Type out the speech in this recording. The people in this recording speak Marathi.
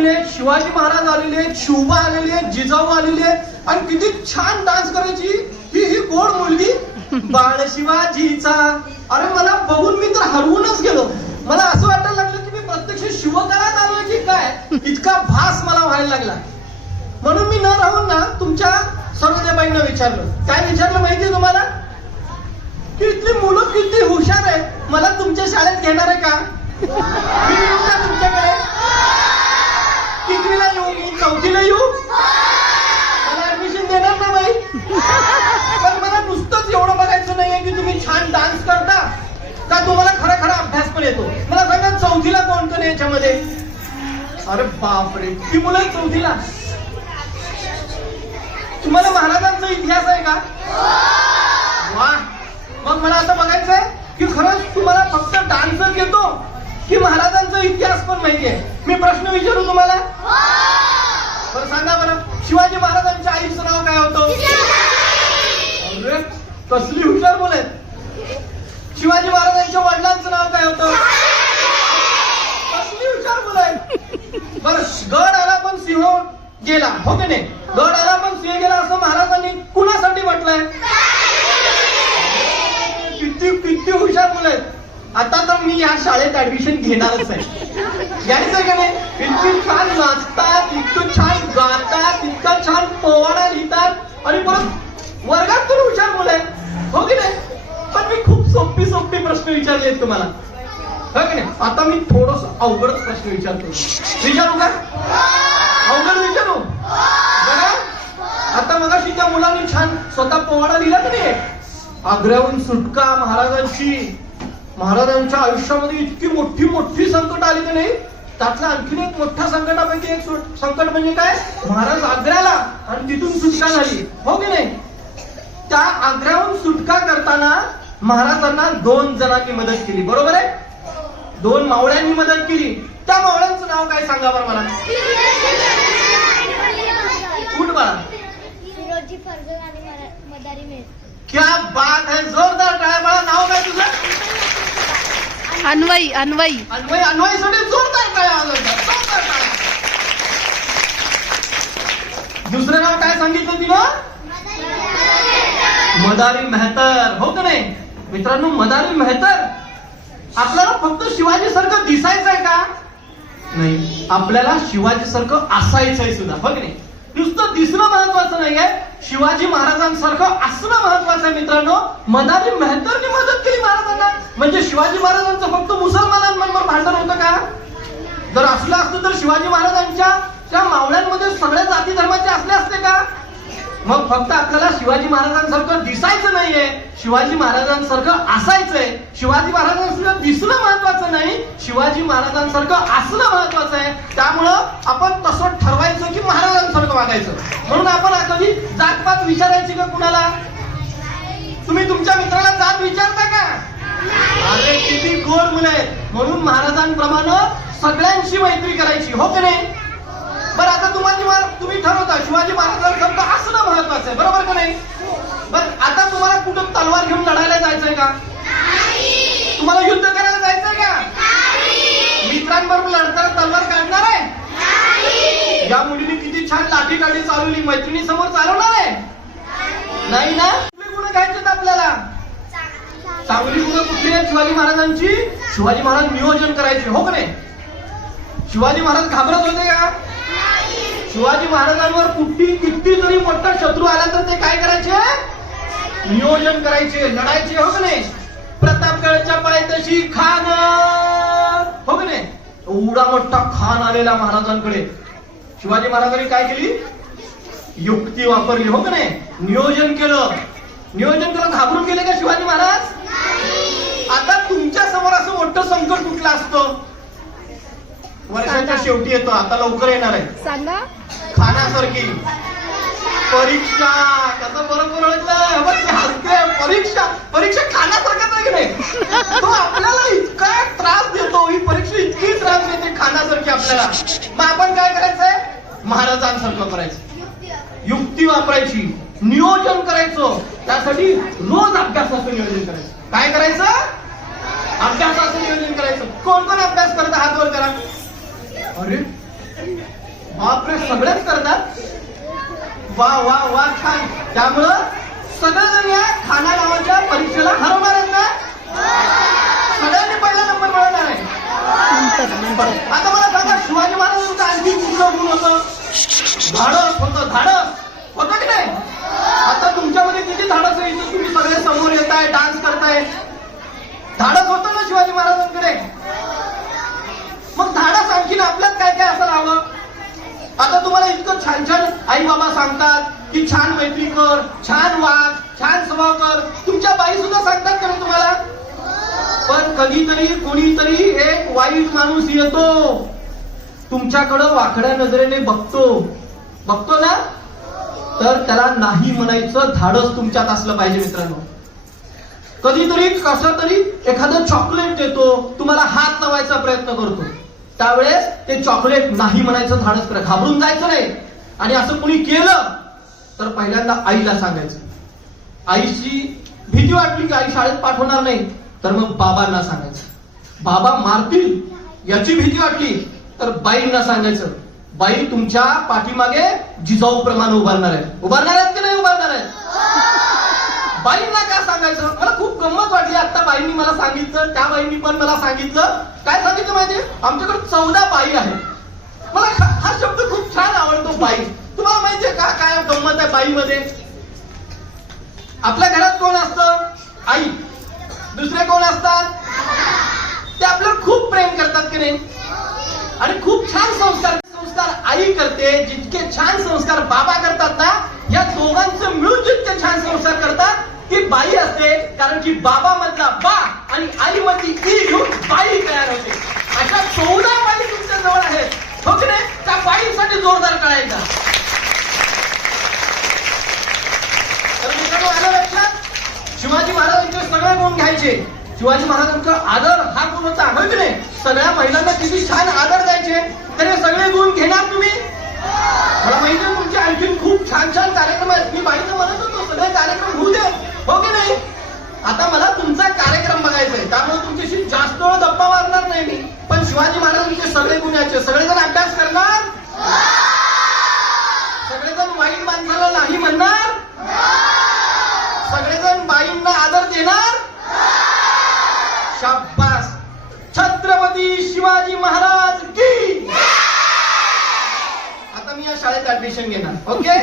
आलेले आहेत, शिवाजी महाराज आलेले आहेत, शिवबा आलेले आहेत, जिजाऊ आलेले आहेत आणि किती छान डान्स करायची ही गोड मुलगी बाळ शिवाजीचा. अरे मला बघून मी तर हरवूनच गेलो. मला असं वाटायला लागलं की मी प्रत्यक्ष शिवकाळात आलोय की काय, इतका भास मला व्हायला लागला. म्हणून मी न राहून ना तुमच्या सरोजाबाईंना विचारलं. काय विचारलं माहितीये तुम्हाला? की इथली मुलं किती हुशार आहेत, मला तुमच्या शाळेत घेणार आहे का? मी येऊ का तुमच्याकडे? कितवीला येऊ? मी 4थीला येऊ? मला ऍडमिशन देणार ना बाई? पण मला नुसतंच एवढं बघायचं नाहीये की तुम्ही छान डान्स करता का तुम्हाला खरा खरा अभ्यास पण येतो. मला सांगा 4थीला कोण कोण याच्यामध्ये? अरे बापरे, ती मुलं 4थीला. तुम्हाला महाराजांचा इतिहास आहे का? वा, मग मला आता बघायचंय की खरंच तुम्हाला फक्त डान्सच येतो की महाराजांचा इतिहास पण माहितीये. मी प्रश्न विचारू तुम्हाला? बरं सांगा बरं, शिवाजी महाराजांच्या आईचं नाव काय होतं? अरे कसली हुशार मुलं आहेत. शिवाजी महाराजांच्या वडिलांचं नाव काय होतं? कसली हुशार मुलं आहेत. बरं, गड आला पण सिंह गेला, हो की नाही? गड आला पण सिंह गेला असं महाराजांनी कुणासाठी म्हटलंय? किती किती हुशार मुलं आहेत. आता तर मी या शाळेत ऍडमिशन घेणारच आहे. घ्यायचं का नाही? इतकी छान नाचतात, इतकं छान गातात, इतका छान पोवाडा लिहितात आणि परत वर्गात पण हुशार मुलं आहेत, हो की नाही? पण मी खूप सोपी प्रश्न विचारले तुम्हाला, हो की नाही? आता मी थोडस अवघडच प्रश्न विचारतो. विचारू का? अवघड विचारू? आता मगाशी त्या मुलांनी छान स्वतः पोवाडा लिहिला की नाही, आग्र्याहून सुटका महाराजांची. महाराजांच्या आयुष्यामध्ये इतकी मोठी मोठी संकट आली की नाही, त्यातलं आणखीन एक मोठ्या संकटापैकी एक संकट म्हणजे काय? महाराज आग्र्याला आणि तिथून सुटका झाली, हो की नाही? त्या आग्र्याहून सुटका करताना महाराजांना 2 जणांनी मदत केली, बरोबर आहे? 2 मावळ्यांनी मदत केली. त्या मावळ्यांचं नाव काय सांगा बरं मला? कुठ बाळा? क्या बात है, जोरदार टाळ्या बाळा. नाव काय तुझं? अन्वई. अन्वई साठी जोरदार टाळ्या वाजवतात, जोरदार टाळ्या. दुसरं नाव काय सांगितलं तिनं? मदारी मेहतर, हो का नाही मित्रांनो? मदारी मेहतर. आपल्याला फक्त शिवाजी सारखं दिसायचंय का? नाही, आपल्याला शिवाजी सारखं असायचंय सुद्धा, हो की नाही? नुसतं दिसणं महत्वाचं नाहीये, शिवाजी महाराजांसारखं असणं महत्वाचं आहे मित्रांनो. मदारी मेहतरने मदत केली महाराजांना. म्हणजे शिवाजी महाराजांचं फक्त मुसलमानांबरोबर भांडण होतं का? जर असलं असतं तर शिवाजी महाराजांच्या त्या मावळ्यांमध्ये सगळ्या जाती धर्माचे असले असते का? मग फक्त आपल्याला शिवाजी महाराजांसारखं दिसायचं नाहीये, शिवाजी महाराजांसारखं असायचंय. शिवाजी महाराजांसारखं दिसणं महत्वाचं नाही, शिवाजी महाराजांसारखं असणं महत्वाचं आहे. त्यामुळं आपण तसं ठरवायचं की महाराजांसारखं वागायचं. म्हणून आपण कधी जातपात विचारायची का कुणाला? तुम्ही तुमच्या मित्राला जात विचारता का? अरे किती गोड मुलं आहेत. म्हणून महाराजांप्रमाणे सगळ्यांशी मैत्री करायची, हो की नाही? बरं, आता तुम्ही ठरवता शिवाजी महाराजांसारखं असणं महत्वाचं आहे, बरोबर का नाही? बरं, आता तुम्हाला कुठं तलवार घेऊन लढायला जायचंय का? तुम्हाला युद्ध करायला जायचंय का? मित्रांबरोबर लढताना तलवार काढणार आहे? या मुलीने किती छान लाठी काठी चालवली, मैत्रिणी समोर चालवणार आहे? नाही ना? कुठली गुण घ्यायची आपल्याला? चांगली गुण कुठली आहेत शिवाजी महाराजांची? शिवाजी महाराज नियोजन करायचे, हो का नाही? शिवाजी महाराज घाबरत होते का? शिवाजी महाराजांवर किती जरी मोठा शत्रू आला तर ते काय करायचे? नियोजन करायचे, लढायचे, हो का नाही? प्रतापगडच्या पायथ्याशी खान, हो का नाही? एवढा मोठा खान आलेला महाराजांकडे. शिवाजी महाराजांनी काय केली? युक्ती वापरली, हो का नाही? नियोजन केलं. घाबरून गेले का शिवाजी महाराज? आता तुमच्या समोर असं मोठं संकट कुठलं असतं? वर्षाच्या शेवटी येतो, आता लवकर येणार आहे. सांगा. खानासारखी परीक्षा. कसं बरोबर ओळखलं? परीक्षा खानासारखाच आहे की नाही? तो आपल्याला इतका त्रास देतो, ही परीक्षा इतकी त्रास देते खानासारखी आपल्याला. मग आपण काय करायचंय? महाराजांसारखं करायचं, युक्ती वापरायची, नियोजन करायचं. त्यासाठी रोज अभ्यासाचं नियोजन करायचं. काय करायचं? अभ्यासाचं नियोजन करायचं. कोण कोण अभ्यास करता? हात वर करा. अरे बापरे, सगळेच करतात. वा वा वा, छान. त्यामुळं सगळेजण या खाना नावाच्या परीक्षेला हरवणार आहेत ना? सगळ्यांनी पहिला नंबर मिळवणार आहे. आता मला सांगा, शिवाजी महाराजांचं आणखी कुठलं गुण होतं? धाडस होतं. धाडस होतं की नाही? आता तुमच्यामध्ये किती धाडस आहे? इथं तुम्ही सगळे समोर येताय, डान्स करताय. धाडस होतं ना शिवाजी महाराजांकडे? मग धाडस आणखीन आपल्यात काय काय असं हवं? आता तुम्हाला इतकं छान छान आई बाबा सांगतात की छान मैत्री कर, छान वाग, छान स्वभाव कर. तुमच्या बाई सुद्धा सांगतात का तुम्हाला? पण कधीतरी कोणीतरी एक वाईट माणूस येतो, तुमच्याकडं वाकड्या नजरेने बघतो ना, तर त्याला नाही म्हणायचं धाडस तुमच्यात असलं पाहिजे मित्रांनो. कधीतरी कसं तरी एखादं चॉकलेट देतो, तुम्हाला हात लावायचा प्रयत्न करतो, त्यावेळेस ते चॉकलेट नाही म्हणायचं धाडस करा. घाबरून जायचं नाही. आणि असं कोणी केलं तर पहिल्यांदा आईला सांगायचं. आईची भीती वाटली की आई शाळेत पाठवणार नाही, तर मग बाबांना सांगायचं. बाबा मारतील याची भीती वाटली तर बाईंना सांगायचं. बाई तुमच्या पाठीमागे जिजाऊ प्रमाणे उभारणार आहेत की नाही उभारणार आहेत? बाईंना काय सांगायचं? मला खूप गंमत वाटली आता बाईंनी मला सांगितलं, त्या बाईंनी पण मला सांगितलं. काय सांगितलं माहितीये? आमच्याकडे 14 बाई आहेत. मला हा शब्द खूप छान आवडतो, बाई. तुम्हाला माहितीये का काय गंमत आहे बाईमध्ये? आपल्या घरात कोण असतं? आई. दुसरे कोण असतात? ते आपल्याला खूप प्रेम करतात की नाही? आणि खूप छान संस्कार आई करते. जितके छान संस्कार बाबा करतात ना, या दोघांचं मिळून जितके छान संस्कार करतात ती बाई असते. कारण की बाबा मधला बा आणि आई मधली ई घेऊन बाई तयार होते. अशा 14 बाई तुमच्या जवळ आहेत, हो की नाही? त्या बाईंसाठी जोरदार कळायचा. तर मित्रांनो, आलं लक्षात? शिवाजी महाराजांचे सगळे गुण घ्यायचे. शिवाजी महाराजांचा आदर हा गुण होता, हो की नाही? सगळ्या महिलांना किती छान आदर द्यायचे. तर हे सगळे गुण घेणार तुम्ही? मला माहिती आहे तुमचे आणखी खूप छान छान कार्यक्रम आहेत. मी बाईंना म्हणत होतो सगळे कार्यक्रम होऊ दे, हो की नाही? आता मला तुमचा कार्यक्रम बघायचा आहे, त्यामुळे तुमच्याशी जास्त वेळ गप्पा मारणार नाही मी. पण शिवाजी महाराजांचे सगळे गुण यायचे. सगळेजण अभ्यास करणार? सगळेजण वाईट माणसाला नाही म्हणणार? सगळेजण बाईंना आदर देणार? शाबास. छत्रपती शिवाजी महाराज की. आता मी या शाळेत ऍडमिशन घेणार. ओके.